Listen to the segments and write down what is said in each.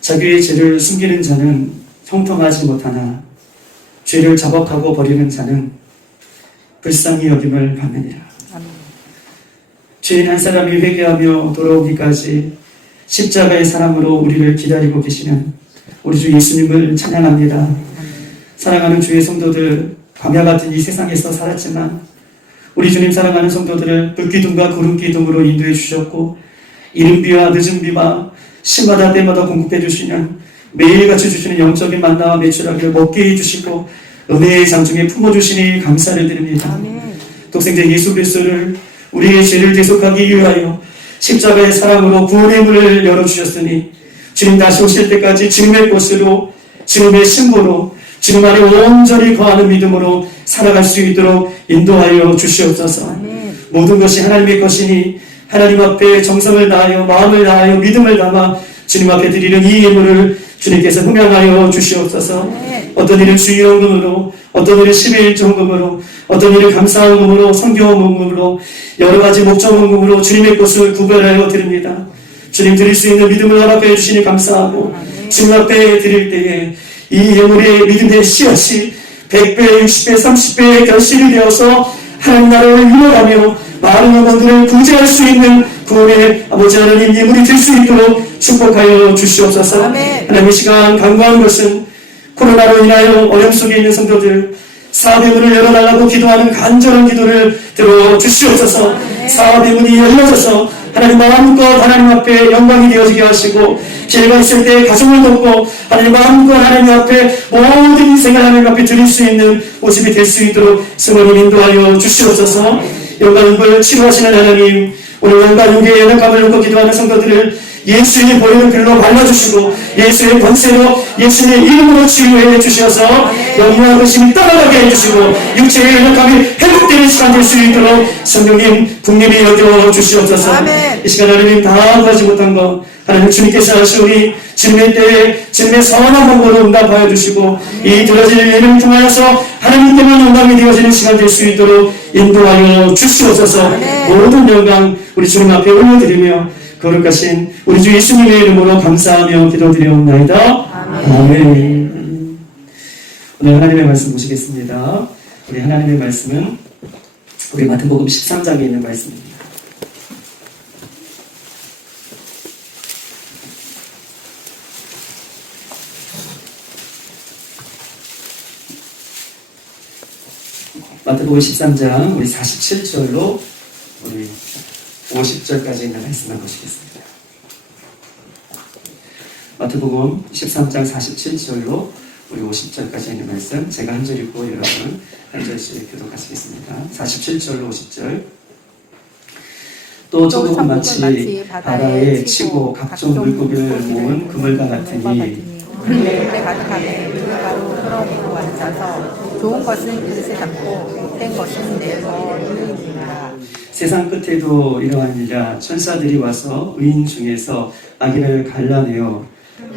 자기의 죄를 숨기는 자는 형통하지 못하나 죄를 자복하고 버리는 자는 불쌍히 여김을 받느니라. 죄인 한 사람이 회개하며 돌아오기까지 십자가의 사랑으로 우리를 기다리고 계시는 우리 주 예수님을 찬양합니다. 사랑하는 주의 성도들, 광야 같은 이 세상에서 살았지만 우리 주님 사랑하는 성도들을 불기둥과 구름기둥으로 인도해 주셨고 이른비와 늦은비와 시마다 때마다 공급해 주시는 매일같이 주시는 영적인 만나와 매출하기를 먹게 해주시고 은혜의 장중에 품어주시니 감사를 드립니다. 독생자 예수 그리스도를 우리의 죄를 대속하기 위하여 십자가의 사랑으로 구원의 문을 열어주셨으니 주님 다시 오실 때까지 주님의 것으로 주님의 신부로 주님 안에 온전히 거하는 믿음으로 살아갈 수 있도록 인도하여 주시옵소서. 모든 것이 하나님의 것이니 하나님 앞에 정성을 다하여 마음을 다하여 믿음을 담아 주님 앞에 드리는 이 예물을 주님께서 흥양하여 주시옵소서. 어떤 일은 주의헌금으로, 어떤 일은 11조 헌금으로, 어떤 일은 감사헌금으로, 성교헌금으로, 여러 가지 목적헌금으로 주님의 것을 구별하여 드립니다. 주님 드릴 수 있는 믿음을 허락해 주시니 감사하고 주님 앞에 드릴 때에 이 예물의 믿음의 씨앗이 100배, 60배, 30배의 결실이 되어서 하나님 나라를 이뤄가며 많은 영혼들을 구제할 수 있는 구원의 아버지 하나님 예물이 될 수 있도록 축복하여 주시옵소서. 하나님 이 시간 간구하는 것은 코로나로 인하여 어려움 속에 있는 성도들 사업의 문을 열어달라고 기도하는 간절한 기도를 들어주시옵소서. 사업의 문이 열려져서 하나님 마음껏 하나님 앞에 영광이 되어지게 하시고 기회가 있을 때 가정을 돕고 하나님 마음껏 하나님 앞에 모든 인생을 하나님 앞에 드릴 수 있는 모습이 될 수 있도록 성령님 인도하여 주시옵소서. 영광을 치료하시는 하나님, 오늘 영광 용기의 연약함을 놓고 기도하는 성도들을 예수의 보혈의 글로 발라주시고 예수의 권세로 예수의 이름으로 치유해 주셔서 영광의 것임이 떠나가게 해주시고 육체의 연약함이 회복되는 시간 될 수 있도록 성령님 국립이 여겨 주시옵소서. 이 시간 하나님 다 구하지 못한 것 하나님 주님께서 하시오니 주님의 때에 주님의 선한 방법으로 응답하여 주시고 이 들어질 예능을 통하여서 하나님께만 영광이 되어지는 시간 될 수 있도록 인도하여 주시옵소서. 모든 영광 우리 주님 앞에 올려드리며 거룩하신 우리 주 예수님의 이름으로 감사하며 기도드리옵나이다. 아멘. 오늘 하나님의 말씀 보시겠습니다. 우리 하나님의 말씀은 우리 마태복음 13장에 있는 말씀입니다. 마태복음 13장 우리 47절로 우리 50절까지 있는 말씀을 보시겠습니다. 마태복음 13장 47절로 우리 50절까지 있는 말씀 제가 한 절 읽고 여러분 한 절씩 교독하시겠습니다. 47절로 50절. 또 천국은 마치 바다에 치고 각종 물고기를 모은 그물과 같으니 물에 가득하게 물가로 흘러내고 앉아서 좋은 것은 그릇에 담고 못된 것은 내서 흘리니라. 세상 끝에도 이러한 일이라 천사들이 와서 의인 중에서 악인을 갈라내어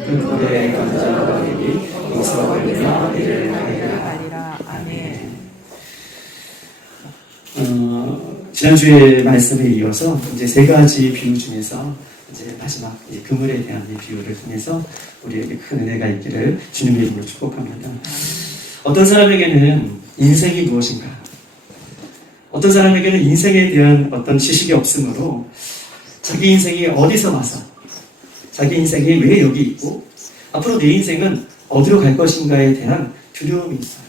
그 물에 던져버리니 용서 걸리며 이를 가리라. 아멘. 지난주에 말씀에 이어서 이제 세 가지 비유 중에서 이제 마지막 이 그물에 대한 이 비유를 통해서 우리에게 큰 은혜가 있기를 주님의 이름으로 축복합니다. 어떤 사람에게는 인생이 무엇인가? 어떤 사람에게는 인생에 대한 어떤 지식이 없으므로 자기 인생이 어디서 와서 자기 인생이 왜 여기 있고 앞으로 내 인생은 어디로 갈 것인가에 대한 두려움이 있어요.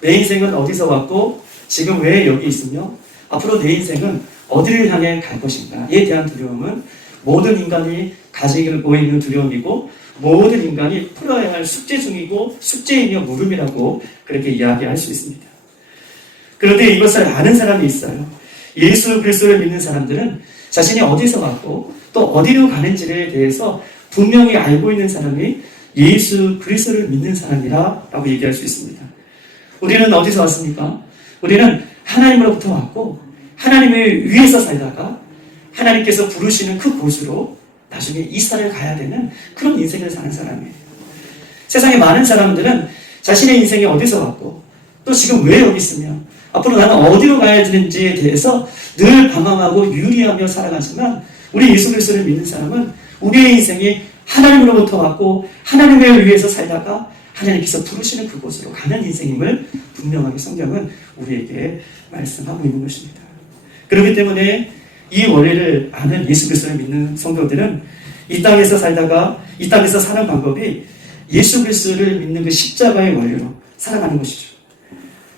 내 인생은 어디서 왔고 지금 왜 여기 있으며 앞으로 내 인생은 어디를 향해 갈 것인가에 대한 두려움은 모든 인간이 가지고 있는 두려움이고 모든 인간이 풀어야 할 숙제 중이고 숙제이며 물음이라고 그렇게 이야기할 수 있습니다. 그런데 이것을 아는 사람이 있어요. 예수 그리스도를 믿는 사람들은 자신이 어디서 왔고 또 어디로 가는지에 대해서 분명히 알고 있는 사람이 예수 그리스도를 믿는 사람이라고 얘기할 수 있습니다. 우리는 어디서 왔습니까? 우리는 하나님으로부터 왔고 하나님의 위에서 살다가 하나님께서 부르시는 그 곳으로 나중에 이사를 가야 되는 그런 인생을 사는 사람이에요. 세상에 많은 사람들은 자신의 인생이 어디서 왔고 또 지금 왜 여기 있으며 앞으로 나는 어디로 가야 되는지에 대해서 늘 방황하고 유리하며 살아가지만 우리 예수 그리스도를 믿는 사람은 우리의 인생이 하나님으로부터 왔고 하나님을 위해서 살다가 하나님께서 부르시는 그곳으로 가는 인생임을 분명하게 성경은 우리에게 말씀하고 있는 것입니다. 그렇기 때문에 이 원리를 아는 예수 그리스도를 믿는 성도들은 이 땅에서 살다가 이 땅에서 사는 방법이 예수 그리스도를 믿는 그 십자가의 원리로 살아가는 것이죠.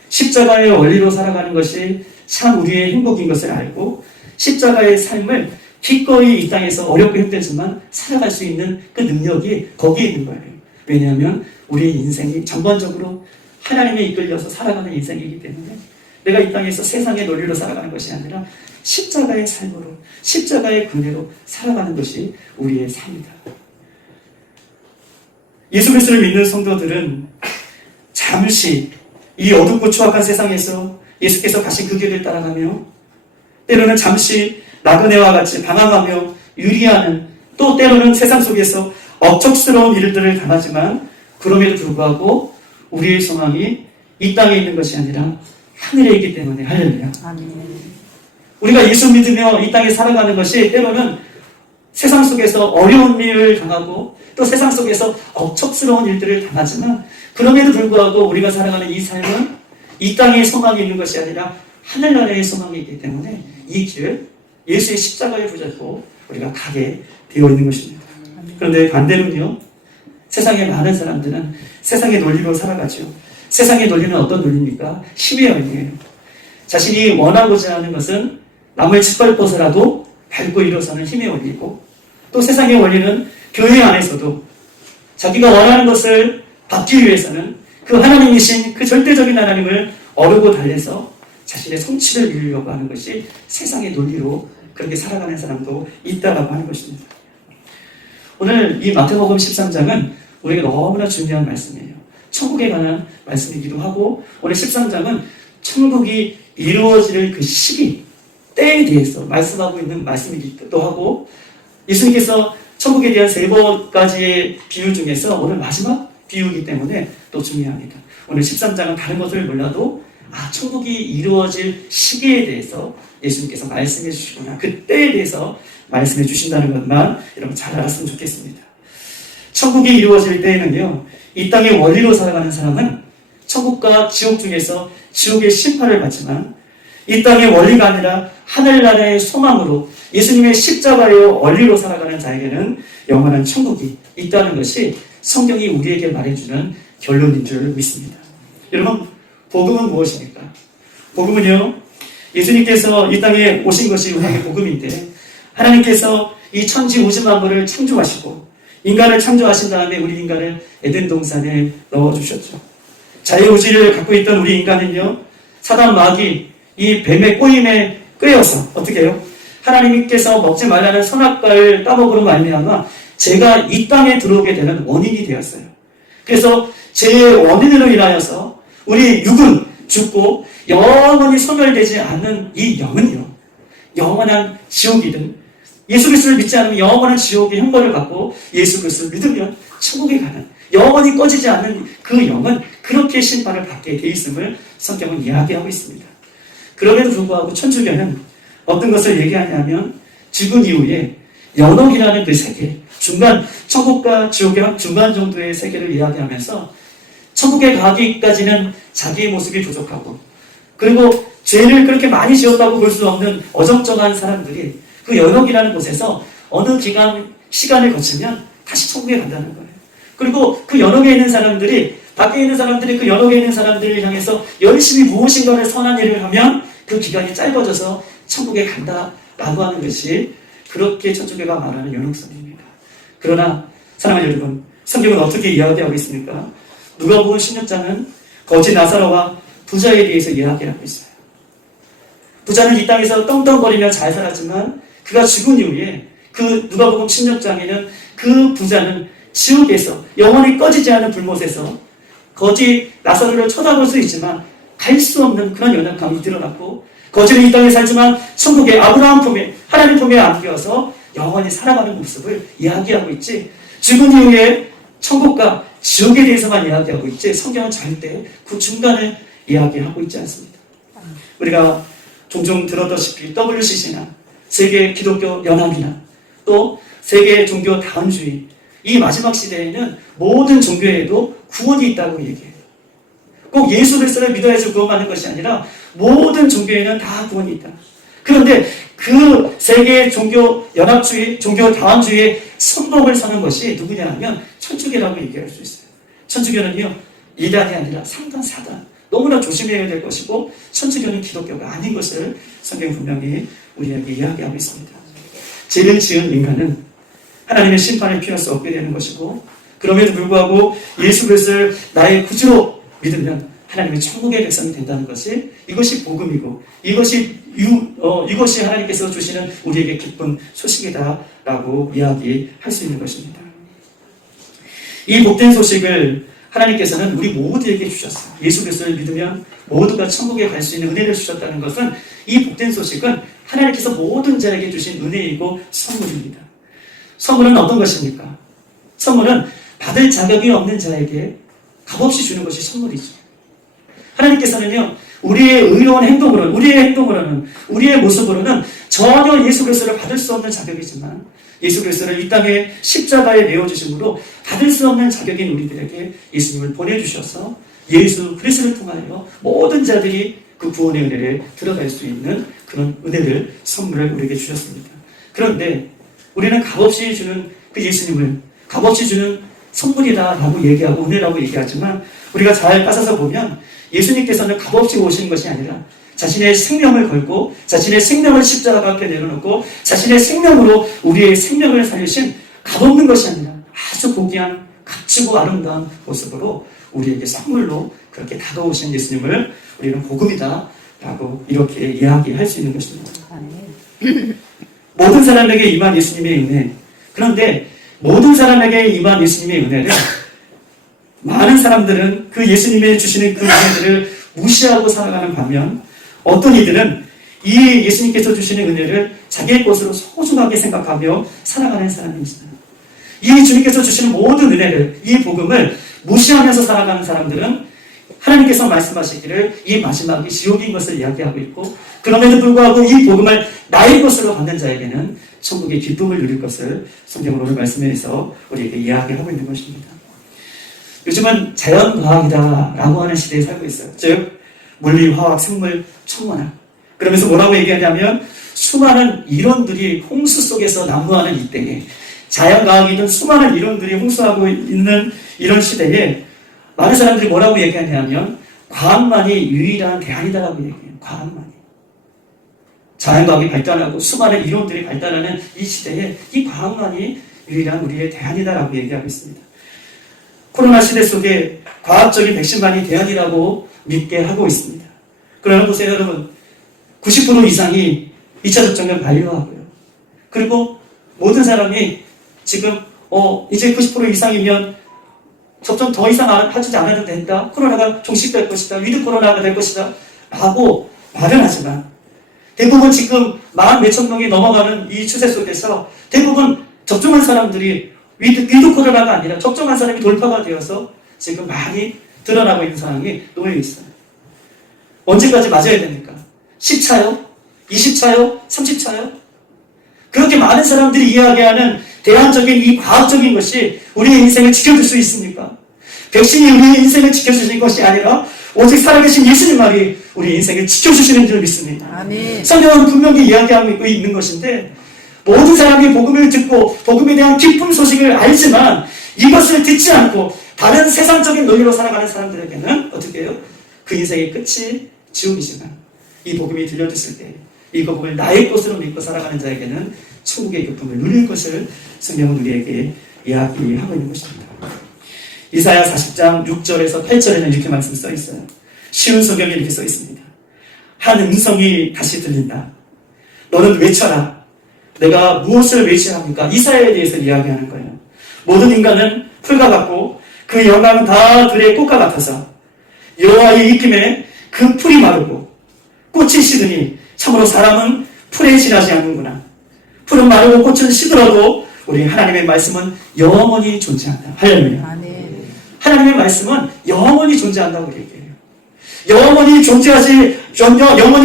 십자가의 원리로 살아가는 것이 참 우리의 행복인 것을 알고 십자가의 삶을 기꺼이 이 땅에서 어렵고 힘들지만 살아갈 수 있는 그 능력이 거기에 있는 거예요. 왜냐하면 우리의 인생이 전반적으로 하나님에 이끌려서 살아가는 인생이기 때문에 내가 이 땅에서 세상의 논리로 살아가는 것이 아니라 십자가의 삶으로, 십자가의 근혜로 살아가는 것이 우리의 삶이다. 예수 그리스도를 믿는 성도들은 잠시 이 어둡고 추악한 세상에서 예수께서 가신 그 길을 따라가며 때로는 잠시 나그네와 같이 방황하며 유리하는, 또 때로는 세상 속에서 억척스러운 일들을 당하지만 그럼에도 불구하고 우리의 소망이 이 땅에 있는 것이 아니라 하늘에 있기 때문에 할렐루야. 우리가 예수 믿으며 이 땅에 살아가는 것이 때로는 세상 속에서 어려운 일을 당하고 또 세상 속에서 억척스러운 일들을 당하지만 그럼에도 불구하고 우리가 살아가는 이 삶은 이 땅에 소망이 있는 것이 아니라 하늘나라의 소망이 있기 때문에 이 길을 예수의 십자가를 붙잡고 우리가 가게 되어 있는 것입니다. 그런데 반대로는요, 세상에 많은 사람들은 세상의 논리로 살아가죠. 세상의 논리는 어떤 논리입니까? 힘의 원리예요. 자신이 원하고자 하는 것은 남을 짓밟고서라도 밟고 일어서는 힘의 원리고, 또 세상의 원리는 교회 안에서도 자기가 원하는 것을 받기 위해서는 그 하나님이신 그 절대적인 하나님을 어르고 달래서 자신의 성취를 이루려고 하는 것이 세상의 논리로 그렇게 살아가는 사람도 있다라고 하는 것입니다. 오늘 이 마태복음 13장은 우리에게 너무나 중요한 말씀이에요. 천국에 관한 말씀이기도 하고, 오늘 13장은 천국이 이루어질 그 시기, 때에 대해서 말씀하고 있는 말씀이기도 하고, 예수님께서 천국에 대한 3가지의 비유 중에서 오늘 마지막 비유이기 때문에 또 중요합니다. 오늘 13장은 다른 것을 몰라도 천국이 이루어질 시기에 대해서 예수님께서 말씀해 주시구나, 그 때에 대해서 말씀해 주신다는 것만 여러분 잘 알았으면 좋겠습니다. 천국이 이루어질 때에는요, 이 땅의 원리로 살아가는 사람은 천국과 지옥 중에서 지옥의 심판을 받지만, 이 땅의 원리가 아니라 하늘나라의 소망으로 예수님의 십자가의 원리로 살아가는 자에게는 영원한 천국이 있다는 것이 성경이 우리에게 말해주는 결론인 줄 믿습니다. 여러분, 복음은 무엇입니까? 복음은요, 예수님께서 이 땅에 오신 것이 우리에게 복음인데, 하나님께서 이 천지 우주 만물을 창조하시고 인간을 창조하신 다음에 우리 인간을 에덴 동산에 넣어주셨죠. 자유의지를 갖고 있던 우리 인간은요, 사단 마귀 이 뱀의 꼬임에 꿰어서 어떻게 해요? 하나님께서 먹지 말라는 선악과를 따먹으로 말미암아 죄가 이 땅에 들어오게 되는 원인이 되었어요. 그래서 죄의 원인으로 인하여서 우리 육은 죽고 영원히 소멸되지 않는 이 영은요, 영원한 지옥이든 예수 그리스도를 믿지 않으면 영원한 지옥의 형벌을 받고, 예수 그리스도를 믿으면 천국에 가는 영원히 꺼지지 않는 그 영은 그렇게 심판을 받게 돼 있음을 성경은 이야기하고 있습니다. 그럼에도 불구하고 천주교는 어떤 것을 얘기하냐면, 죽은 이후에 연옥이라는 그 세계, 중간, 천국과 지옥의 중간 정도의 세계를 이야기하면서 천국에 가기까지는 자기의 모습이 부족하고, 그리고 죄를 그렇게 많이 지었다고 볼 수 없는 어정쩡한 사람들이 그 연옥이라는 곳에서 어느 시간을 거치면 다시 천국에 간다는 거예요. 그리고 그 연옥에 있는 사람들이, 밖에 있는 사람들이 그 연옥에 있는 사람들을 향해서 열심히 무엇인가를 선한 일을 하면 그 기간이 짧아져서 천국에 간다라고 하는 것이 그렇게 천주교가 말하는 연옥선입니다. 그러나 사랑하는 여러분, 성경은 어떻게 이야기하고 있습니까? 누가복음 16장은 거지 나사로와 부자에 대해서 이야기하고 있어요. 부자는 이 땅에서 떵떵거리며 잘 살았지만 그가 죽은 이후에 그 누가복음 16장에는 그 부자는 지옥에서 영원히 꺼지지 않는 불못에서 거지 나사로를 쳐다볼 수 있지만 갈 수 없는 그런 연약함이 드러났고, 거지는 이 땅에 살지만 천국의 아브라함 품에, 하나님 품에 안겨서 영원히 살아가는 모습을 이야기하고 있지, 죽은 이후에 천국과 지옥에 대해서만 이야기하고 있지 성경은 절대 그 중간을 이야기하고 있지 않습니다. 우리가 종종 들었다시피 WCC나 세계 기독교 연합이나 또 세계 종교 다원주의, 이 마지막 시대에는 모든 종교에도 구원이 있다고 얘기해요. 꼭 예수 그리스도를 믿어야지 구원받는 것이 아니라 모든 종교에는 다 구원이 있다. 그런데 그 세계 종교 연합주의, 종교 다원주의의 선봉을 서는 것이 누구냐 하면 천주교라고 얘기할 수 있어요. 천주교는요, 이단이 아니라 상단, 사단. 너무나 조심해야 될 것이고, 천주교는 기독교가 아닌 것을 성경 분명히 우리에게 이야기하고 있습니다. 죄를 지은 인간은 하나님의 심판을 피할 수 없게 되는 것이고, 그럼에도 불구하고 예수 그리스도를 나의 구주로 믿으면 하나님의 천국의 백성이 된다는 것이, 이것이 복음이고 이것이 하나님께서 주시는 우리에게 기쁜 소식이다라고 이야기할 수 있는 것입니다. 이 복된 소식을 하나님께서는 우리 모두에게 주셨어요. 예수 그리스도를 믿으면 모두가 천국에 갈 수 있는 은혜를 주셨다는 것은, 이 복된 소식은 하나님께서 모든 자에게 주신 은혜이고 선물입니다. 선물은 어떤 것입니까? 선물은 받을 자격이 없는 자에게 값없이 주는 것이 선물이죠. 하나님께서는요, 우리의 의로운 행동으로는, 우리의 모습으로는 전혀 예수 그리스도를 받을 수 없는 자격이지만, 예수 그리스도를 이 땅에 십자가에 내어주심으로 받을 수 없는 자격인 우리들에게 예수님을 보내주셔서 예수 그리스도를 통하여 모든 자들이 그 구원의 은혜를 들어갈 수 있는 그런 은혜를, 선물을 우리에게 주셨습니다. 그런데 우리는 값없이 주는 그 예수님을 값없이 주는 선물이다라고 얘기하고 은혜라고 얘기하지만, 우리가 잘 따져서 보면 예수님께서는 값없이 오신 것이 아니라 자신의 생명을 걸고 자신의 생명을 십자가 앞에 내려놓고 자신의 생명으로 우리의 생명을 살리신, 값없는 것이 아니라 아주 고귀한 값지고 아름다운 모습으로 우리에게 선물로 그렇게 다가오신 예수님을 우리는 복음이다라고 이렇게 이야기할 수 있는 것입니다. 모든 사람에게 임한 예수님의 은혜, 그런데 모든 사람에게 임한 예수님의 은혜를 많은 사람들은 그 예수님이 주시는 그 은혜들을 무시하고 살아가는 반면, 어떤 이들은 이 예수님께서 주시는 은혜를 자기의 것으로 소중하게 생각하며 살아가는 사람입니다. 이 주님께서 주시는 모든 은혜를, 이 복음을 무시하면서 살아가는 사람들은 하나님께서 말씀하시기를 이 마지막이 지옥인 것을 이야기하고 있고, 그럼에도 불구하고 이 복음을 나의 것으로 받는 자에게는 천국의 기쁨을 누릴 것을 성경으로 오늘 말씀에서 우리에게 이야기하고 있는 것입니다. 요즘은 자연과학이다라고 하는 시대에 살고 있어요. 즉 물리, 화학, 생물, 천문학. 그러면서 뭐라고 얘기하냐면, 수많은 이론들이 홍수 속에서 난무하는 이때에, 자연과학이든 수많은 이론들이 홍수하고 있는 이런 시대에 많은 사람들이 뭐라고 얘기하냐면, 과학만이 유일한 대안이다라고 얘기해요. 과학만이. 자연과학이 발달하고 수많은 이론들이 발달하는 이 시대에 이 과학만이 유일한 우리의 대안이다라고 얘기하고 있습니다. 코로나 시대 속에 과학적인 백신만이 대안이라고 믿게 하고 있습니다. 그러나 보세요, 여러분. 90% 이상이 2차 접종을 완료하고요. 그리고 모든 사람이 지금 이제 90% 이상이면 접종 더 이상 하지 않아도 된다. 코로나가 종식될 것이다. 위드 코로나가 될 것이다. 라고 말은 하지만, 대부분 지금 40몇천 명이 넘어가는 이 추세 속에서 대부분 접종한 사람들이 위드 코로나가 아니라 접종한 사람이 돌파가 되어서 지금 많이 드러나고 있는 상황이 놓여 있어요. 언제까지 맞아야 됩니까? 10차요? 20차요? 30차요? 그렇게 많은 사람들이 이야기하는 대안적인 이 과학적인 것이 우리의 인생을 지켜줄 수 있습니까? 백신이 우리의 인생을 지켜주시는 것이 아니라 오직 살아계신 예수님만이 우리 인생을 지켜주시는 줄 믿습니다. 아멘. 성경은 분명히 이야기하고 있는 것인데, 모든 사람이 복음을 듣고 복음에 대한 기쁜 소식을 알지만 이것을 듣지 않고 다른 세상적인 논리로 살아가는 사람들에게는 어떻게 해요? 그 인생의 끝이 지옥이지만 이 복음이 들려졌을 때 이 복음을 나의 것으로 믿고 살아가는 자에게는 천국의 기쁨을 누릴 것을 성경은 우리에게 이야기하고 있는 것입니다. 이사야 40장 6절에서 8절에는 이렇게 말씀 써 있어요. 쉬운 성경에 이렇게 써 있습니다. 한 음성이 다시 들린다. 너는 외쳐라. 내가 무엇을 외쳐야 합니까? 이사야에 대해서 이야기하는 거예요. 모든 인간은 풀과 같고 그 영광은 다 들의 꽃과 같아서 여호와의 입김에 그 풀이 마르고 꽃이 시드니 참으로 사람은 풀에 지나지 않는구나. 풀은 마르고 꽃은 시들어도 우리 하나님의 말씀은 영원히 존재한다. 할렐루야. 아멘. 하나님의 말씀은 영원히 존재한다고 얘기해요. 영원히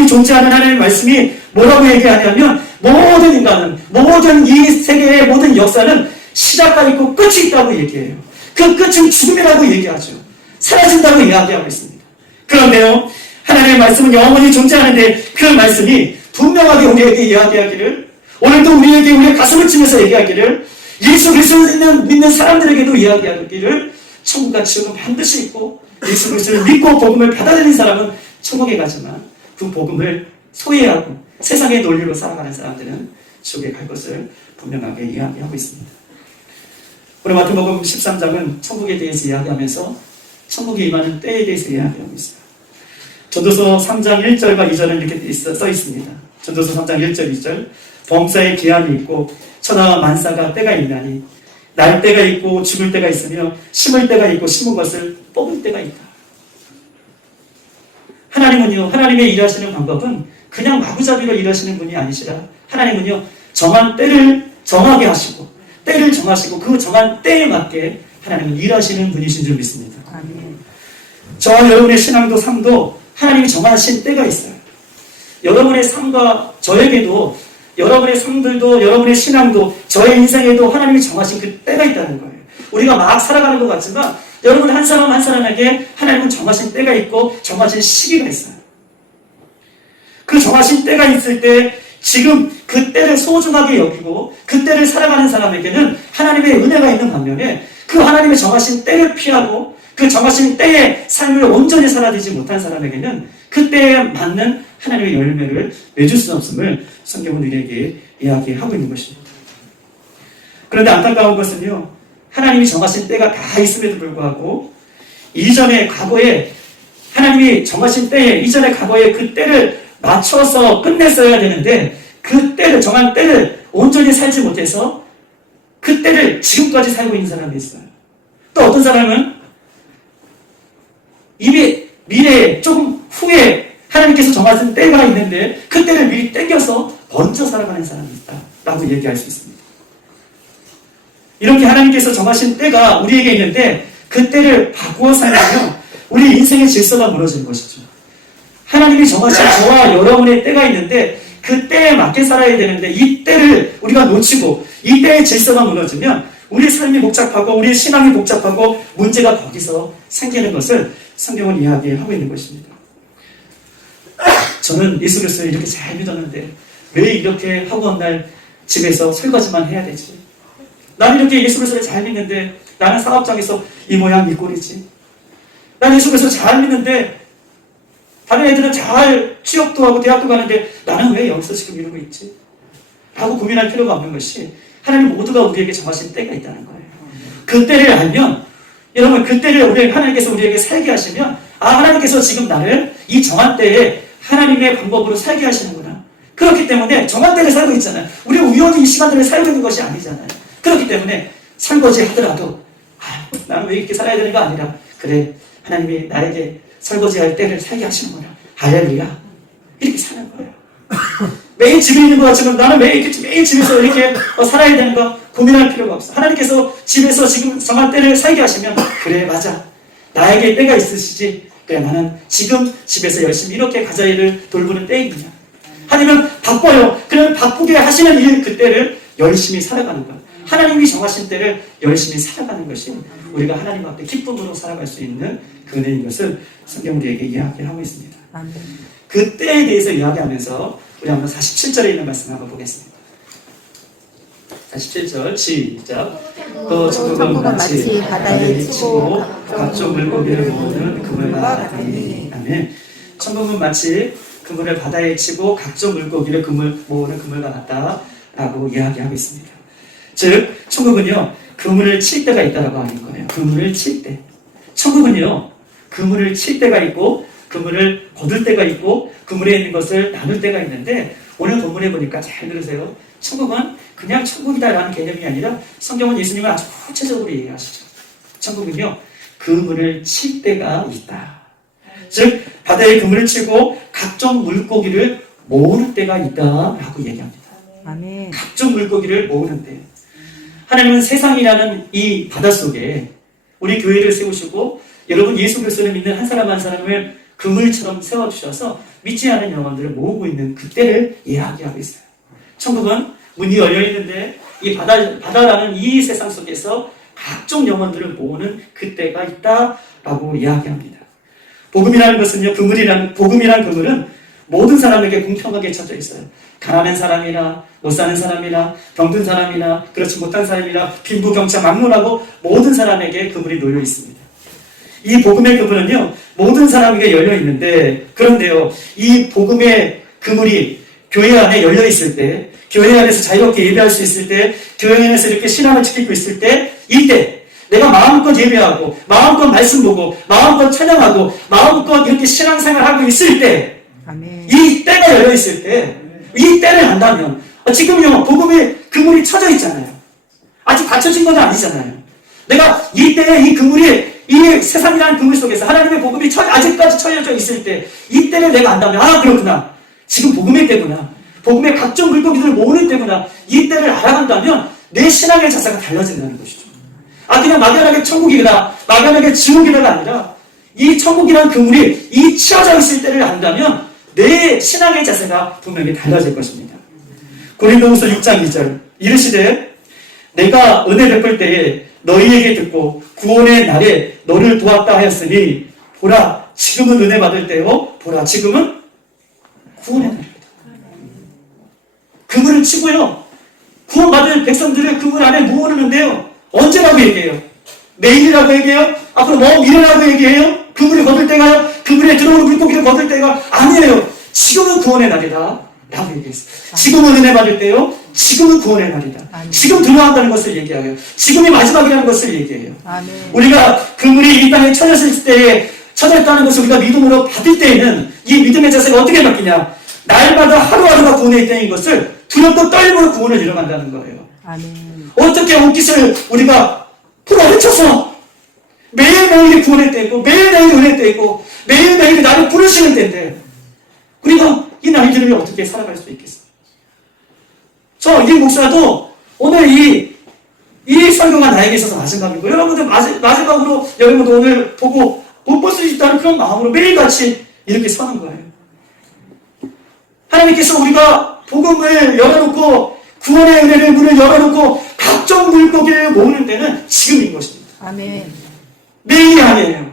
존재하는 하나님의 말씀이 뭐라고 얘기하냐면, 모든 인간은, 모든 이 세계의 모든 역사는 시작과 있고 끝이 있다고 얘기해요. 그 끝은 죽음이라고 얘기하죠. 사라진다고 이야기하고 있습니다. 그런데요, 하나님의 말씀은 영원히 존재하는데 그 말씀이 분명하게 우리에게 이야기하기를, 오늘도 우리에게 우리의 가슴을 치면서 얘기하기를, 예수 그리스도를 믿는 사람들에게도 이야기하기를, 천국과 지옥은 반드시 있고 예수 그리스도를 믿고 복음을 받아들인 사람은 천국에 가지만 그 복음을 소외하고 세상의 논리로 살아가는 사람들은 지옥에 갈 것을 분명하게 이야기하고 있습니다. 오늘 마태복음 13장은 천국에 대해서 이야기하면서 천국에 임하는 때에 대해서 이야기하고 있어요. 전도서 3장 1절과 2절은 이렇게 써 있습니다. 전도서 3장 1절 2절, 범사의 기한이 있고 천하와 만사가 때가 있나니 날 때가 있고 죽을 때가 있으며 심을 때가 있고 심은 것을 뽑을 때가 있다. 하나님은요, 하나님의 일하시는 방법은 그냥 마구잡이로 일하시는 분이 아니시라 하나님은요, 정한 때를 정하게 하시고 때를 정하시고 그 정한 때에 맞게 하나님은 일하시는 분이신 줄 믿습니다. 아멘. 저와 여러분의 신앙도 삶도 하나님이 정하신 때가 있어요. 여러분의 삶과 저에게도, 여러분의 삶들도, 여러분의 신앙도, 저의 인생에도 하나님이 정하신 그 때가 있다는 거예요. 우리가 막 살아가는 것 같지만 여러분 한 사람 한 사람에게 하나님은 정하신 때가 있고 정하신 시기가 있어요. 그 정하신 때가 있을 때 지금 그 때를 소중하게 여기고 그 때를 살아가는 사람에게는 하나님의 은혜가 있는 반면에 그 하나님의 정하신 때를 피하고 그 정하신 때에 삶을 온전히 살아들지 못한 사람에게는 그 때에 맞는 하나님의 열매를 맺을 수 없음을 성경은 우리에게 이야기하고 있는 것입니다. 그런데 안타까운 것은요, 하나님이 정하신 때가 다 있음에도 불구하고 이전의 과거에 하나님이 정하신 때에, 이전의 과거에 그 때를 맞춰서 끝냈어야 되는데 그 때를, 정한 때를 온전히 살지 못해서 그 때를 지금까지 살고 있는 사람이 있어요. 또 어떤 사람은 이미 미래에 조금 후에 하나님께서 정하신 때가 있는데 그 때를 미리 땡겨서 먼저 살아가는 사람이 있다라고 얘기할 수 있습니다. 이렇게 하나님께서 정하신 때가 우리에게 있는데 그 때를 바꾸어 살면 우리 인생의 질서가 무너지는 것이죠. 하나님이 정하신 저와 여러분의 때가 있는데 그 때에 맞게 살아야 되는데 이 때를 우리가 놓치고 이 때의 질서가 무너지면 우리 삶이 복잡하고 우리 신앙이 복잡하고 문제가 거기서 생기는 것을 성경은 이야기하고 있는 것입니다. 저는 예수 그리스도를 이렇게 잘 믿었는데 왜 이렇게 하고 한 날 집에서 설거지만 해야 되지? 나는 이렇게 예수 그리스도를 잘 믿는데 나는 사업장에서 이 모양 이 꼴이지. 나는 예수 그리스도를 잘 믿는데 다른 애들은 잘 취업도 하고 대학도 가는데 나는 왜 여기서 지금 이러고 있지? 라고 고민할 필요가 없는 것이 하나님 모두가 우리에게 정하신 때가 있다는 거예요. 그 때를 알면, 여러분 그 때를 하나님께서 우리에게 살게 하시면 하나님께서 지금 나를 이 정한 때에 하나님의 방법으로 살게 하시는구나. 그렇기 때문에 정한 때를 살고 있잖아요. 우리가 우연히 이 시간들을 살고 있는 것이 아니잖아요. 그렇기 때문에 설거지 하더라도 나는 왜 이렇게 살아야 되는 거 아니라 그래, 하나님이 나에게 설거지할 때를 살게 하시는구나. 할렐루야. 이렇게 사는 거예요. 매일 집에 있는 것 같지만 나는 매일 집에서 이렇게 살아야 되는 거 고민할 필요가 없어. 하나님께서 집에서 지금 정한 때를 살게 하시면 그래, 맞아. 나에게 때가 있으시지. 그래, 나는 지금 집에서 열심히 이렇게 가자일을 돌보는 때이구나. 아니면 바빠요. 그럼 바쁘게 하시는 일 그때를 열심히 살아가는 것. 하나님이 정하신 때를 열심히 살아가는 것이 우리가 하나님 앞에 기쁨으로 살아갈 수 있는 그 은혜인 것을 성경 우리에게 이야기하고 있습니다. 아멘. 그 때에 대해서 이야기하면서 우리 한번 47절에 있는 말씀 한번 보겠습니다. 47절 시작. 또 천국은 마치 바다에 치고 각종 물고기를 모으는 그물과 같으니. 아멘. 천국은 마치 그물을 바다에 치고 각종 물고기를 모으는 그물과 같다라고 이야기하고 있습니다. 즉 천국은요, 그물을 칠 때가 있다라고 하는 거예요. 그물을 칠 때. 천국은요, 그물을 칠 때가 있고 그물을 거둘 때가 있고 그물에 있는 것을 나눌 때가 있는데, 오늘 본문에 보니까 잘 들으세요. 천국은 그냥 천국이다라는 개념이 아니라 성경은 예수님을 아주 구체적으로 얘기하시죠. 천국은요, 그물을 칠 때가 있다. 즉 바다에 그물을 치고 각종 물고기를 모으는 때가 있다라고 얘기합니다. 아멘. 각종 물고기를 모으는 때. 하나님은 세상이라는 이 바닷속에 우리 교회를 세우시고 여러분 예수 그리스도를 믿는 한 사람 한 사람을 그물처럼 세워주셔서 믿지 않은 영혼들을 모으고 있는 그때를 이야기하고 있어요. 천국은 문이 열려있는데 이 바다라는 이 세상 속에서 각종 영혼들을 모으는 그때가 있다라고 이야기합니다. 복음이라는 것은요, 복음이라는 그물은 모든 사람에게 공평하게 쳐져 있어요. 가난한 사람이나 못 사는 사람이나 병든 사람이나 그렇지 못한 사람이나 빈부경차 막론하고 모든 사람에게 그물이 놓여 있습니다. 이 복음의 그물은요, 모든 사람에게 열려 있는데, 그런데요, 이 복음의 그물이 교회 안에 열려 있을 때, 교회 안에서 자유롭게 예배할 수 있을 때, 교회 안에서 이렇게 신앙을 지키고 있을 때, 이때 내가 마음껏 예배하고 마음껏 말씀 보고 마음껏 찬양하고 마음껏 이렇게 신앙생활하고 있을 때, 아멘. 이 때가 열려 있을 때, 이 때를 안다면, 지금요 복음의 그물이 쳐져 있잖아요. 아직 받쳐진 건 아니잖아요. 내가 이 때에 이 그물이, 이 세상이라는 그물 속에서 하나님의 복음이 아직까지 쳐져 있을 때, 이 때를 내가 안다면, 아, 그렇구나, 지금 복음의 때구나, 복음의 각종 물고기들을 모으는 때구나, 이 때를 알아간다면 내 신앙의 자세가 달라진다는 것이죠. 그냥 막연하게 천국이다, 막연하게 지옥이다가 아니라, 이 천국이라는 그물이 이 치어져 있을 때를 안다면 내 신앙의 자세가 분명히 달라질 것입니다. 고린도후서 6장 2절, 이르시되 내가 은혜 베풀 때에 너희에게 듣고 구원의 날에 너를 도왔다 하였으니 보라, 지금은 은혜 받을 때요, 보라, 지금은 구원의 날입니다. 그물을 치고요, 구원받을 백성들을 그물 안에 모으는데요, 언제라고 얘기해요? 내일이라고 얘기해요? 앞으로 먼 미래라고 얘기해요? 그물을 거둘 때가요? 그물에 들어오는 물고기를 거둘 때가 아니에요. 지금은 구원의 날이다 라고 얘기했어요. 지금은 은혜 받을 때요, 지금은 구원의 날이다. 지금 들어간다는 것을 얘기해요. 지금이 마지막이라는 것을 얘기해요. 아멘. 우리가 그물이 이 땅에 쳐졌을 때에 쳐졌다는 것을 우리가 믿음으로 받을 때에는 이 믿음의 자세가 어떻게 바뀌냐? 날마다 하루하루가 구원의 때인 것을 두렵고 떨림으로 구원을 이뤄간다는 거예요. 아멘. 어떻게 옷깃을 우리가 풀어헤쳐서 매일매일이 구원의 때이고 매일매일이 은혜 때이고 매일매일이 나를 부르시는 때인데 우리가 이 날들을 어떻게 살아갈 수 있겠어요? 이 목사도 오늘 이 설교가 나에게 있어서 마지막이고, 여러분들 마지막으로 여러분도 오늘 보고 못 볼 수 있다는 그런 마음으로 매일같이 이렇게 서는 거예요. 하나님께서 우리가 복음을 열어놓고 구원의 은혜를 문을 열어놓고 각종 물고기를 모으는 때는 지금인 것입니다. 아멘. 내일이 아니에요.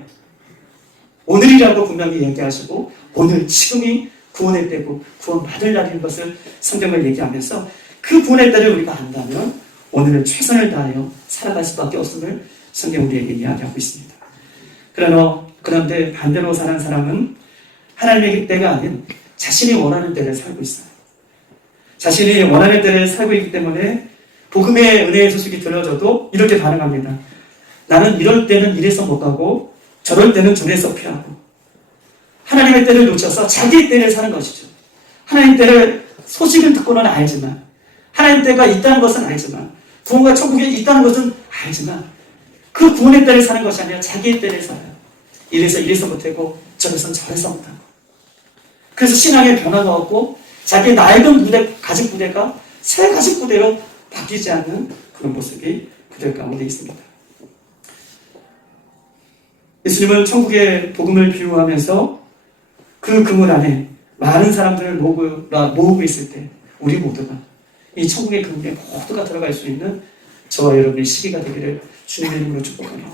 오늘이라고 분명히 얘기하시고 오늘 지금이 구원의 때고 구원받을 날인 것을 성경을 얘기하면서 그 구원의 때를 우리가 안다면 오늘은 최선을 다하여 살아갈 수밖에 없음을 성경 우리에게 이야기하고 있습니다. 그런데 반대로 사는 사람은 하나님의 때가 아닌 자신이 원하는 때를 살고 있어요. 자신이 원하는 때를 살고 있기 때문에 복음의 은혜의 소식이 들려져도 이렇게 반응합니다. 나는 이럴 때는 이래서 못 가고 저럴 때는 저래서 피하고, 하나님의 때를 놓쳐서 자기 때를 사는 것이죠. 하나님 때를 소식을 듣고는 알지만, 하나님 때가 있다는 것은 알지만, 구원과 천국에 있다는 것은 알지만 그 구원의 때를 사는 것이 아니라 자기의 때를 살아요. 이래서 못하고 저래서 저래서 못하고, 그래서 신앙의 변화가 없고 자기의 낡은 가죽 부대가 새 가죽 부대로 바뀌지 않는 그런 모습이 그들 가운데 있습니다. 예수님은 천국의 복음을 비유하면서 그 그물 안에 많은 사람들을 모으고 있을 때 우리 모두가 이 천국의 그물에 모두가 들어갈 수 있는 저와 여러분의 시기가 되기를 주님의 이름으로 축복합니다.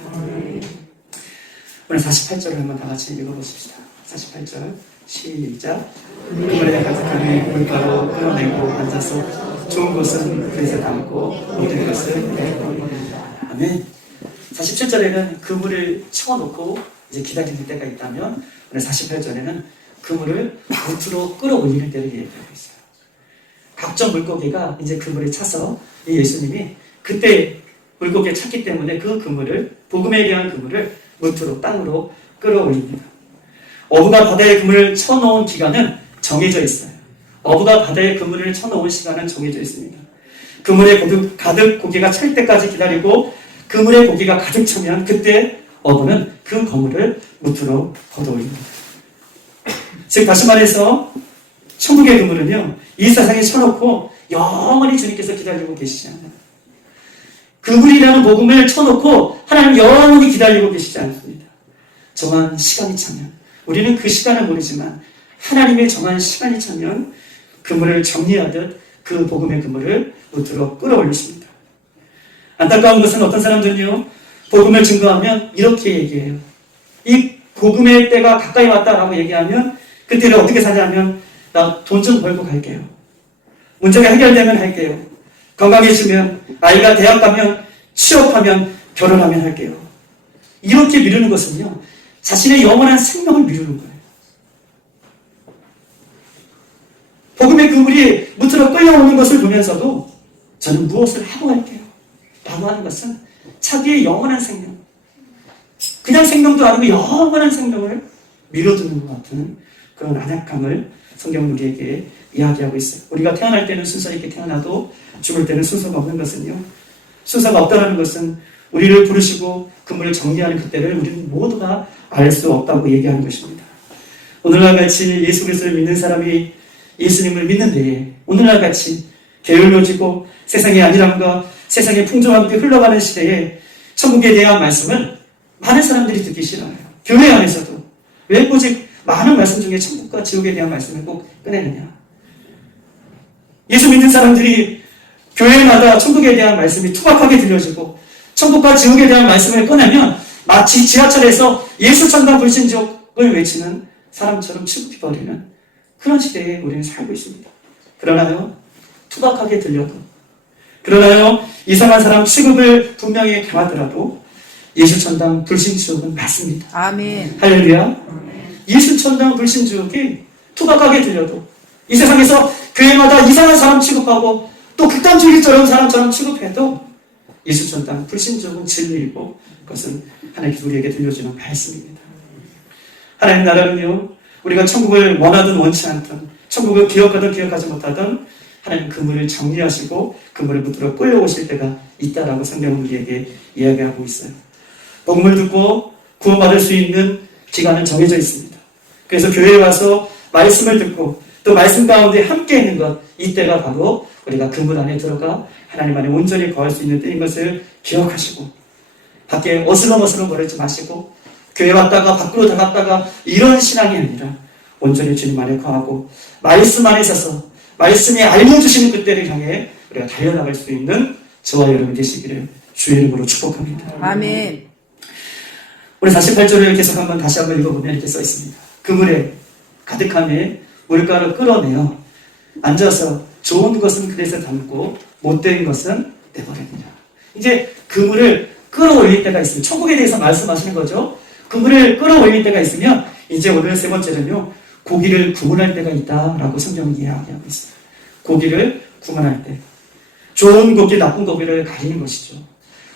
오늘 48절을 한번 다 같이 읽어보십시다. 48절 시작. 그물에 가득하니 물가로 끌어내고 앉아서 좋은 것은 그릇에 담고 모든 것을 내고. 아멘. 47절에는 그물을 채워놓고 이제 기다리는 때가 있다면, 오늘 48절에는 그물을 무트로 끌어올리는 때를 얘기하고 있어요. 각종 물고기가 이제 그물에 차서 이 예수님이 그때 물고기에 찼기 때문에 그 그물을, 복음에 대한 그물을 무트로 땅으로 끌어올립니다. 어부가 바다에 그물을 쳐놓은 기간은 정해져 있어요. 어부가 바다에 그물을 쳐놓은 시간은 정해져 있습니다. 그물에 가득 고기가 찰 때까지 기다리고 그물에 고기가 가득 차면 그때 어부는 그 그물을 무트로 걷어올립니다. 즉 다시 말해서 천국의 그물은요, 이 세상에 쳐놓고 영원히 주님께서 기다리고 계시지 않아요. 그물이라는 복음을 쳐놓고 하나님 영원히 기다리고 계시지 않습니다. 정한 시간이 차면, 우리는 그 시간을 모르지만 하나님의 정한 시간이 차면 그물을 정리하듯 그 복음의 그물을 무트로 끌어올리십니다. 안타까운 것은 어떤 사람들은요, 복음을 증거하면 이렇게 얘기해요. 이 복음의 때가 가까이 왔다라고 얘기하면 그때를 어떻게 사냐면 나 돈 좀 벌고 갈게요. 문제가 해결되면 할게요. 건강해지면, 아이가 대학 가면, 취업하면, 결혼하면 할게요. 이렇게 미루는 것은요, 자신의 영원한 생명을 미루는 거예요. 복음의 그물이 무트로 끌려오는 것을 보면서도 저는 무엇을 하고 갈게요 라고 하는 것은 자기의 영원한 생명, 그냥 생명도 아니고 영원한 생명을 미뤄두는 것 같은 그런 안약함을 성경은 우리에게 이야기하고 있어요. 우리가 태어날 때는 순서 있게 태어나도 죽을 때는 순서가 없는 것은요, 순서가 없다는 것은 우리를 부르시고 그물을 정리하는 그때를 우리는 모두가 알 수 없다고 얘기하는 것입니다. 오늘날 같이 예수 그리스도를 믿는 사람이 예수님을 믿는데, 오늘날 같이 게을러지고 세상의 안일함과 세상의 풍조와 함께 흘러가는 시대에 천국에 대한 말씀을 많은 사람들이 듣기 싫어요. 교회 안에서도. 왜 오직 많은 말씀 중에 천국과 지옥에 대한 말씀을 꼭 꺼내느냐. 예수 믿는 사람들이 교회마다 천국에 대한 말씀이 투박하게 들려지고 천국과 지옥에 대한 말씀을 꺼내면 마치 지하철에서 예수 천당 불신족을 외치는 사람처럼 취급해버리는 그런 시대에 우리는 살고 있습니다. 그러나요, 투박하게 들려도, 그러나요, 이상한 사람 취급을 분명히 당하더라도 예수 천당 불신지옥은 맞습니다. 아멘. 할렐루야. 예수 천당 불신지옥이 투박하게 들려도 이 세상에서 교회마다 이상한 사람 취급하고 또 극단주의처럼 사람처럼 취급해도 예수 천당 불신지옥은 진리이고 그것은 하나님께서 우리에게 들려주는 말씀입니다. 하나님 나라는요, 우리가 천국을 원하든 원치 않든, 천국을 기억하든 기억하지 못하든 하나님 그물을 정리하시고 그물을 무트로 끌려오실 때가 있다라고 성경은 우리에게 이야기하고 있어요. 복음을 듣고 구원받을 수 있는 기간은 정해져 있습니다. 그래서 교회에 와서 말씀을 듣고 또 말씀 가운데 함께 있는 것, 이때가 바로 우리가 그물 안에 들어가 하나님 안에 온전히 거할 수 있는 때인 것을 기억하시고, 밖에 어슬렁어슬렁 거리지 마시고 교회 왔다가 밖으로 나갔다가 이런 신앙이 아니라 온전히 주님 안에 거하고 말씀 안에 서서 말씀이 알려주시는 그때를 향해 우리가 달려나갈 수 있는 저와 여러분 되시기를 주의 이름으로 축복합니다. 아멘. 우리 48절을 계속 다시 한번 읽어보면 이렇게 써 있습니다. 그물에 가득함에 물가를 끌어내어 앉아서 좋은 것은 그릇에 담고 못된 것은 내버리느냐. 이제 그물을 끌어올릴 때가 있습니다. 천국에 대해서 말씀하시는 거죠. 그물을 끌어올릴 때가 있으면 이제 오늘 세 번째는요, 고기를 구분할 때가 있다라고 성경은 이야기하고 있어요. 고기를 구분할 때, 좋은 고기, 나쁜 고기를 가리는 것이죠.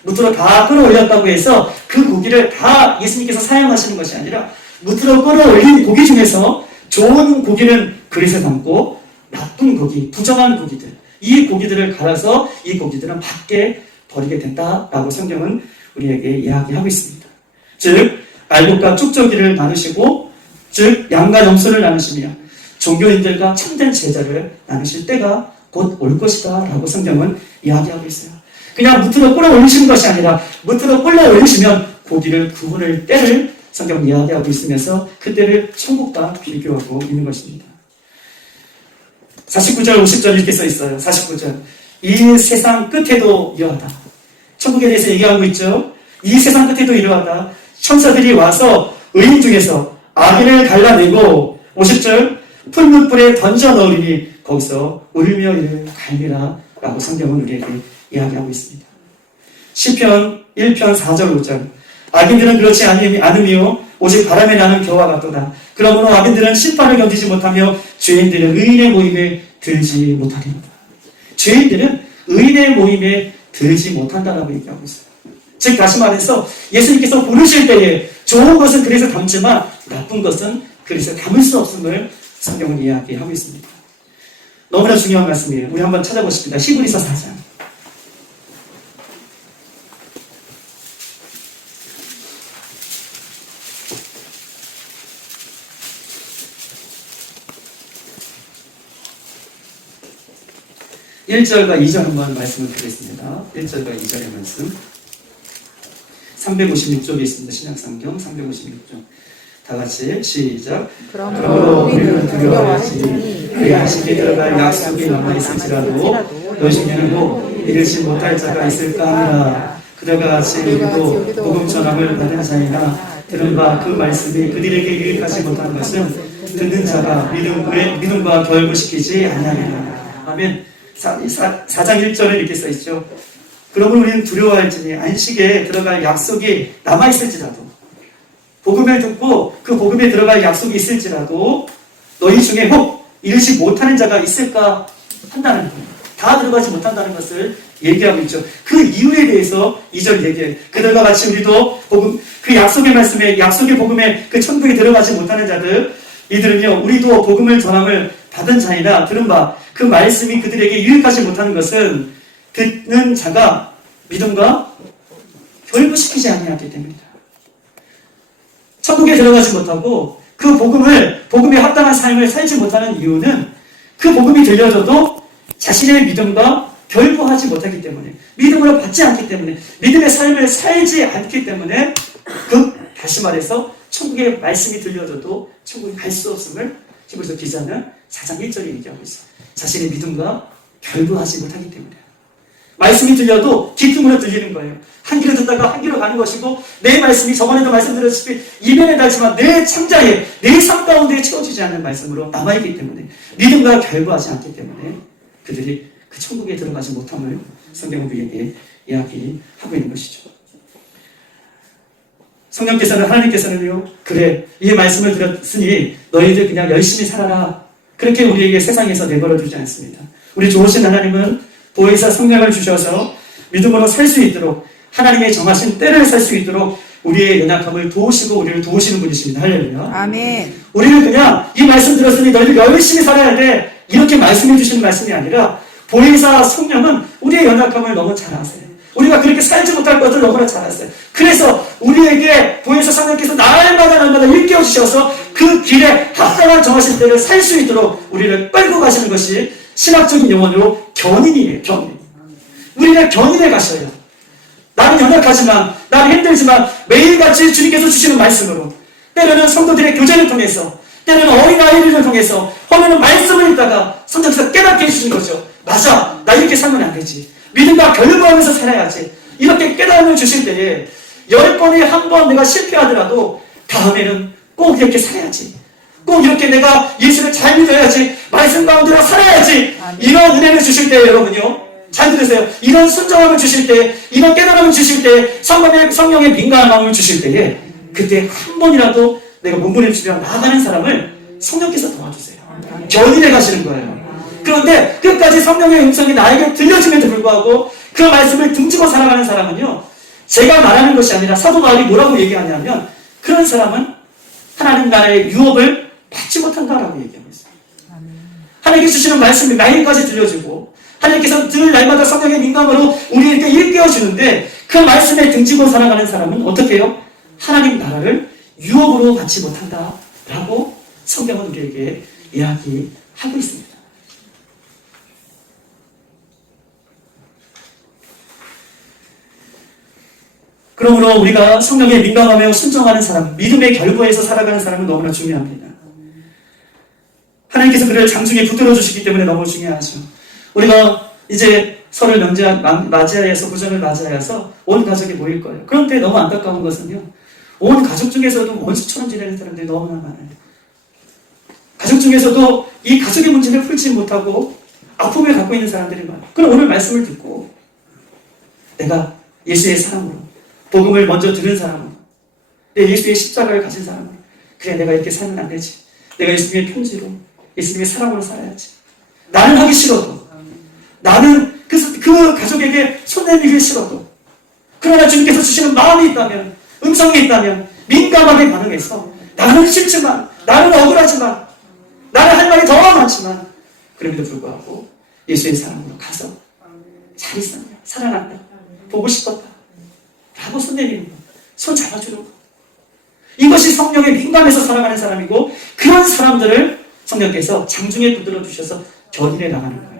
무트로 다 끌어올렸다고 해서 그 고기를 다 예수님께서 사용하시는 것이 아니라 무트로 끌어올린 고기 중에서 좋은 고기는 그릇에 담고 나쁜 고기, 부정한 고기들, 이 고기들을 갈아서 이 고기들은 밖에 버리게 된다라고 성경은 우리에게 이야기하고 있습니다. 즉 알곡과 쭉저기를 나누시고, 즉 양과 염소를 나누시며 종교인들과 참된 제자를 나누실 때가 곧 올 것이다 라고 성경은 이야기하고 있어요. 그냥 무트로 끌어올리시는 것이 아니라 무트로 끌어올리시면 고기를 구분할 때를 성경은 이야기하고 있으면서 그 때를 천국과 비교하고 있는 것입니다. 49절 50절 이렇게 써 있어요. 49절, 이 세상 끝에도 이러하다. 천국에 대해서 얘기하고 있죠. 이 세상 끝에도 이러하다. 천사들이 와서 의인 중에서 악인을 갈라내고, 50절, 풀무불에 던져 넣으리니 거기서 울며 이를 갈미라 라고 성경은 우리에게 이야기하고 있습니다. 시편 1편 4절 5절, 악인들은 그렇지 않으며 오직 바람에 나는 겨와 같도다. 그러므로 악인들은 심판을 견디지 못하며 죄인들은 의인의 모임에 들지 못하리로다. 죄인들은 의인의 모임에 들지 못한다라고 얘기하고 있어요. 즉 다시 말해서 예수님께서 부르실 때에 좋은 것은 그릇에 담지만 나쁜 것은 그릇에 담을 수 없음을 성경은 이야기하고 있습니다. 너무나 중요한 말씀이에요. 우리 한번 찾아보십니다. 히브리서 4장. (1절과 2절) 한번 말씀을 드리겠습니다. 1절과 2절의 말씀. 356쪽에 있습니다. 신약성경 356쪽. 다 같이 시작. 그러므로 우리는 두려워하시니 그의 안식에 들어갈 약속이 남아있을지라도 너희 중에는 이르지 못할 자가 있을까 하라. 그들과 같이 우리도 복음 전함을 받은 자이나 들은 바 그 말씀이 그들에게 유익하지 못한 것은 듣는 자가 믿음과 결부시키지 아니하리라. 아멘. 4장 1절에 이렇게 써있죠. 그러면 우리는 두려워할지니 안식에 들어갈 약속이 남아있을지라도, 복음을 듣고 그 복음에 들어갈 약속이 있을지라도 너희 중에 혹 이르지 못하는 자가 있을까 한다는 거예요. 다 들어가지 못한다는 것을 얘기하고 있죠. 그 이유에 대해서 2절 얘기해요. 그들과 같이 우리도 복음, 그 약속의 말씀에, 약속의 복음에 그 천국에 들어가지 못하는 자들, 이들은요, 우리도 복음을 전함을 받은 자이나 들은 바 그 말씀이 그들에게 유익하지 못하는 것은 듣는 자가 믿음과 결부시키지 아니하기 때문이다. 천국에 들어가지 못하고 그 복음에 합당한 삶을 살지 못하는 이유는 그 복음이 들려져도 자신의 믿음과 결부하지 못하기 때문에, 믿음으로 받지 않기 때문에, 믿음의 삶을 살지 않기 때문에, 다시 말해서 천국의 말씀이 들려져도 천국에 갈 수 없음을 히브리서 기자는 4장 1절에 얘기하고 있어요. 자신의 믿음과 결부하지 못하기 때문에. 말씀이 들려도 귓등으로 들리는 거예요. 한 귀로 듣다가 한 귀로 가는 것이고, 내 말씀이 저번에도 말씀드렸다시피 이면에 닿지만 내 창자에, 내 삶 가운데 채워지지 않는 말씀으로 남아있기 때문에, 믿음과 결부하지 않기 때문에 그들이 그 천국에 들어가지 못함을 성경은 우리에게 이야기하고 있는 것이죠. 성령께서는, 하나님께서는요, 그래, 이 말씀을 들었으니 너희들 그냥 열심히 살아라, 그렇게 우리에게 세상에서 내버려 두지 않습니다. 우리 좋으신 하나님은 보혜사 성령을 주셔서 믿음으로 살 수 있도록, 하나님의 정하신 때를 살 수 있도록 우리의 연약함을 도우시고 우리를 도우시는 분이십니다. 할렐루야. 아멘. 우리는 그냥 이 말씀 들었으니 너희들 열심히 살아야 돼, 이렇게 말씀해 주시는 말씀이 아니라, 보혜사 성령은 우리의 연약함을 너무 잘 아세요. 우리가 그렇게 살지 못할 것을 너무나 잘 아세요. 그래서 우리에게 보혜사 성령께서 날마다 일깨워 주셔서 그 길에 합당한 정하신 때를 살 수 있도록 우리를 끌고 가시는 것이 신학적인 용어로 견인이에요. 견인. 우리는 견인해 가셔요. 나는 연약하지만, 나는 힘들지만 매일같이 주님께서 주시는 말씀으로, 때로는 성도들의 교제를 통해서, 때로는 어린아이들을 통해서, 허면은 말씀을 읽다가 성령께서 깨닫게 해주신 거죠. 맞아, 나 이렇게 살면 안 되지, 믿음과 결부하면서 살아야지, 이렇게 깨달음을 주실 때에 10번에 1번 내가 실패하더라도 다음에는 꼭 이렇게 살아야지, 꼭 이렇게 내가 예수를 잘 믿어야지, 말씀 가운데로 살아야지, 이런 은혜를 주실 때 여러분요, 잘 들으세요. 이런 순종함을 주실 때, 이런 깨달음을 주실 때, 성령의 민감한 마음을 주실 때에, 그때 한 번이라도 내가 몸부림치며 나아가는 사람을 성령께서 도와주세요. 견인해 가시는 거예요. 그런데 끝까지 성령의 음성이 나에게 들려짐에도 불구하고 그 말씀을 등지고 살아가는 사람은요, 제가 말하는 것이 아니라 사도 바울이 뭐라고 얘기하냐면, 그런 사람은 하나님 나라의 유업을 받지 못한다라고 얘기하고 있어요. 하나님께 주시는 말씀이 매일까지 들려주고, 하나님께서 늘 날마다 성령의 민감으로 우리에게 일깨워주는데, 그 말씀에 등지고 살아가는 사람은 어떻게 해요? 하나님 나라를 유업으로 받지 못한다라고 성경은 우리에게 이야기하고 있습니다. 그러므로 우리가 성령에 민감하며 순종하는 사람, 믿음의 결부에서 살아가는 사람은 너무나 중요합니다. 하나님께서 그를 장중에 붙들어 주시기 때문에 너무 중요하죠. 우리가 이제 설을 맞이하여서, 구정을 맞이하여서 온 가족이 모일 거예요. 그런데 너무 안타까운 것은요, 온 가족 중에서도 원수처럼 지내는 사람들이 너무나 많아요. 가족 중에서도 이 가족의 문제를 풀지 못하고 아픔을 갖고 있는 사람들이 많아요. 그럼 오늘 말씀을 듣고 내가 예수의 사랑으로, 복음을 먼저 들은 사람으로, 내 예수의 십자가를 가진 사람으로, 그래 내가 이렇게 살면 안 되지, 내가 예수님의 편지로, 예수님의 사랑으로 살아야지, 나는 하기 싫어도, 나는 그 가족에게 손 내밀기 싫어도, 그러나 주님께서 주시는 마음이 있다면, 음성이 있다면 민감하게 반응해서, 나는 싫지만, 나는 억울하지만, 나는 할 말이 더 많지만, 그럼에도 불구하고 예수의 사랑으로 가서 잘 있었냐, 사랑한다, 보고 싶었다 라고 손 내미는 것, 손 잡아주는 것, 이것이 성령에 민감해서 살아가는 사람이고, 그런 사람들을 성령께서 장중에 붙들어 주셔서 견인해 나가는 거예요.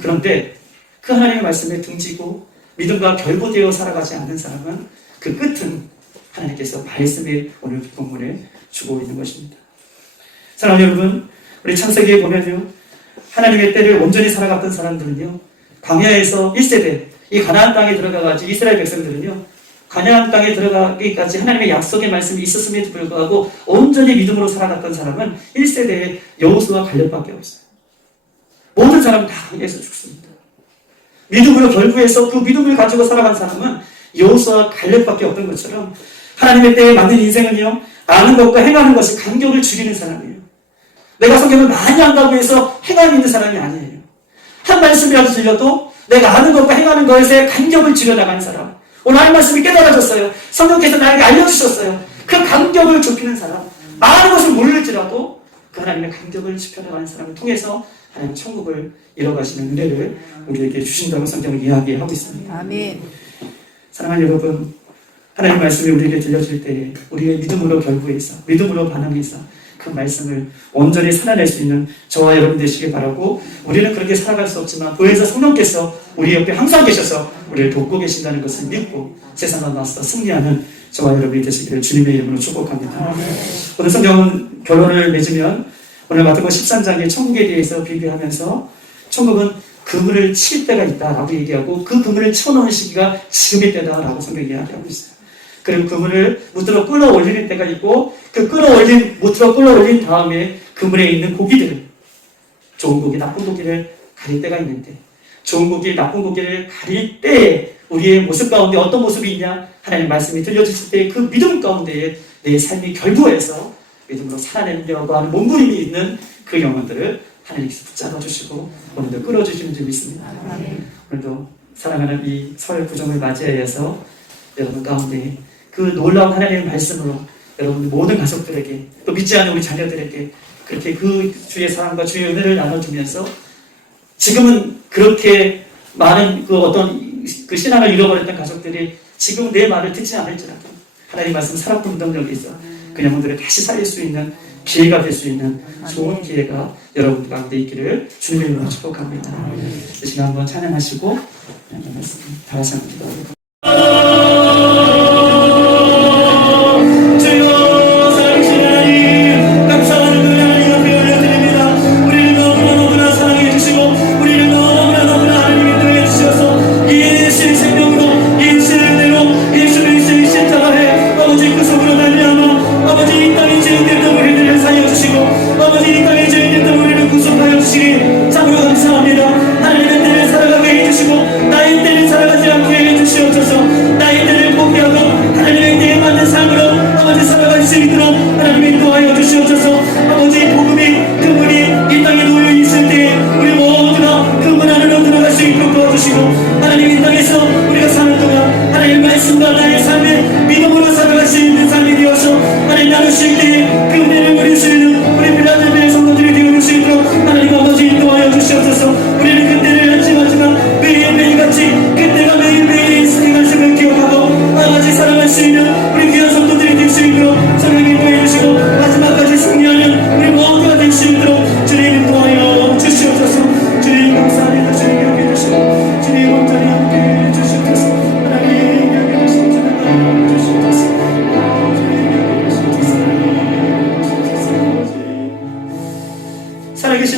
그런데 그 하나님의 말씀에 등지고 믿음과 결부되어 살아가지 않는 사람은 그 끝은 하나님께서 말씀의 오늘 본문에 주고 있는 것입니다. 사랑하는 여러분, 우리 창세기에 보면요, 하나님의 때를 온전히 살아갔던 사람들은요, 광야에서 1세대 이 가나안 땅에 들어가가지고 이스라엘 백성들은요, 가나안 땅에 들어가기까지 하나님의 약속의 말씀이 있었음에도 불구하고 온전히 믿음으로 살아갔던 사람은 1세대의 여호수아 갈렙밖에 없어요. 모든 사람은 다 광야에서 죽습니다. 믿음으로 결부해서 그 믿음을 가지고 살아간 사람은 여호수아 갈렙밖에 없던 것처럼 하나님의 때에 맞는 인생은요, 아는 것과 행하는 것이 간격을 줄이는 사람이에요. 내가 성경을 많이 한다고 해서 행함이 있는 사람이 아니에요. 한 말씀이라도 들려도 내가 아는 것과 행하는 것에 간격을 줄여나가는 사람. 오늘 한 말씀이 깨달아졌어요. 성령께서 나에게 알려주셨어요. 그 간격을 좁히는 사람. 많은 것을 모를지라도 그 하나님의 간격을 좁혀나가는 사람을 통해서 하나님 천국을 이뤄가시는 은혜를 우리에게 주신다고 성경을 이야기하고 있습니다. 아멘. 사랑하는 여러분, 하나님 말씀이 우리에게 들려질 때 우리의 믿음으로 결부해서, 믿음으로 반응해서 그 말씀을 온전히 살아낼 수 있는 저와 여러분 되시길 바라고, 우리는 그렇게 살아갈 수 없지만 보혜사 성령께서 우리 옆에 항상 계셔서 우리를 돕고 계신다는 것을 믿고 세상에 나서 승리하는 저와 여러분이 되시기를 주님의 이름으로 축복합니다. 오늘 성경은 결론을 맺으면 오늘 마태복음 13장의 천국에 대해서 비교하면서 천국은 그물을 칠 때가 있다라고 얘기하고 그 그물을 쳐놓은 시기가 지금의 때다라고 성경이 이야기하고 있어요. 그리고 그물을 무트로 끌어올리는 때가 있고 그 무트로 끌어올린 다음에 그물에 있는 고기들을, 좋은 고기, 나쁜 고기를 가릴 때가 있는데, 좋은 고기, 나쁜 고기를 가릴 때 우리의 모습 가운데 어떤 모습이 있냐? 하나님 말씀이 들려주실 때 그 믿음 가운데에 내 삶이 결부해서 믿음으로 살아내려고 하는 몸부림이 있는 그 영혼들을 하나님께서 붙잡아 주시고 오늘도 끌어주시는 줄 믿습니다. 오늘도 사랑하는 이 설 구정을 맞이하여서 여러분 가운데 그 놀라운 하나님의 말씀으로 여러분 모든 가족들에게, 또 믿지 않는 우리 자녀들에게 그렇게 그 주의 사랑과 주의 은혜를 나눠주면서, 지금은 그렇게 많은 그 어떤 그 신앙을 잃어버렸던 가족들이 지금 내 말을 듣지 않을지라도 하나님 말씀 살아본 운동력이 있어 그 영혼들을 다시 살릴 수 있는 기회가 될 수 있는 좋은 기회가 여러분 가운데 있기를 주님의 이름으로 축복합니다. 이 시간 한번 찬양하시고 말씀 다 같이 한번 기도하겠습니다.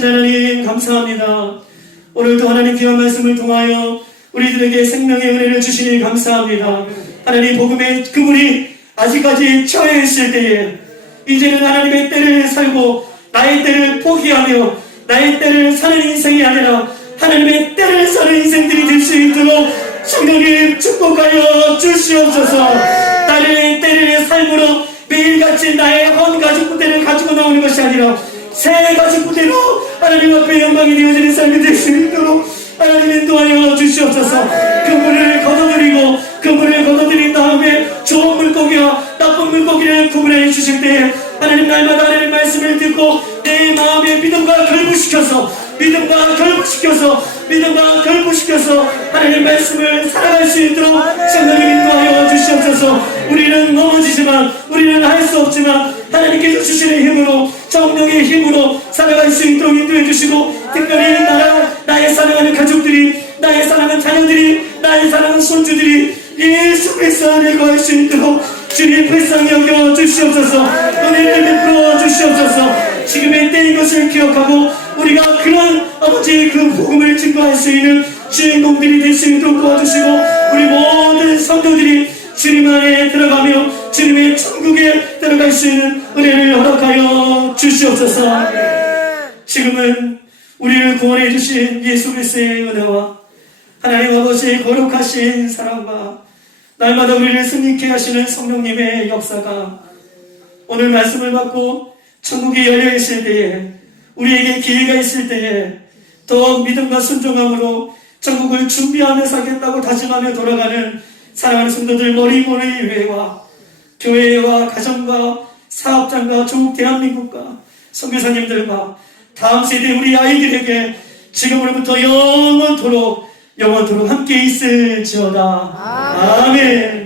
하나님 감사합니다. 오늘도 하나님 귀한 말씀을 통하여 우리들에게 생명의 은혜를 주시니 감사합니다. 하나님 복음의 그물이 아직까지 처해 있을 때에 이제는 하나님의 때를 살고 나의 때를 포기하며 나의 때를 사는 인생이 아니라 하나님의 때를 사는 인생들이 될 수 있도록 성령님 축복하여 주시옵소서. 나의 때를 삶으로 매일같이 나의 헌 가죽 부대를 가지고 나오는 것이 아니라 새 가죽 부대로 하나님 앞에 영광이 되어지는 삶이 될 수 있도록 하나님 인도하여 주시옵소서. 그물을 걷어들인 다음에 좋은 물고기와 나쁜 물고기를 구분해 주실 때 하나님 날마다 하나님 말씀을 듣고 내 마음의 믿음과 결부시켜서 하나님 말씀을 살아갈 수 있도록 성령님 인도하여 주시옵소서. 우리는 넘어지지만, 우리는 할 수 없지만 하나님께서 주시는 힘으로, 성령의 힘으로 살아갈 수 있도록 인도해 주시고, 특별히 나의 사랑하는 가족들이, 나의 사랑하는 자녀들이, 나의 사랑하는 손주들이 예수 그리스도 안에 거할 수 있도록 주님 불쌍히 여겨 주시옵소서. 은혜를 베풀어 주시옵소서. 지금의 때인 것을 기억하고 우리가 그런 아버지의 그 복음을 증거할 수 있는 주인공들이 될 수 있도록 도와주시고 우리 모든 성도들이 주님 안에 들어가며 주님의 천국에 들어갈 수 있는 은혜를 허락하여 주시옵소서. 지금은 우리를 구원해 주신 예수 그리스도의 은혜와 하나님 아버지의 거룩하신 사랑과 날마다 우리를 승리케 하시는 성령님의 역사가 오늘 말씀을 받고 천국이 열려 있을 때에 우리에게 기회가 있을 때에 더욱 믿음과 순종함으로 천국을 준비하며 살겠다고 다짐하며 돌아가는 사랑하는 성도들 머리머리회와 교회와 가정과 사업장과 조국 대한민국과 선교사님들과 다음 세대 우리 아이들에게 지금으로부터 영원토록 함께 있을지어다. 아멘.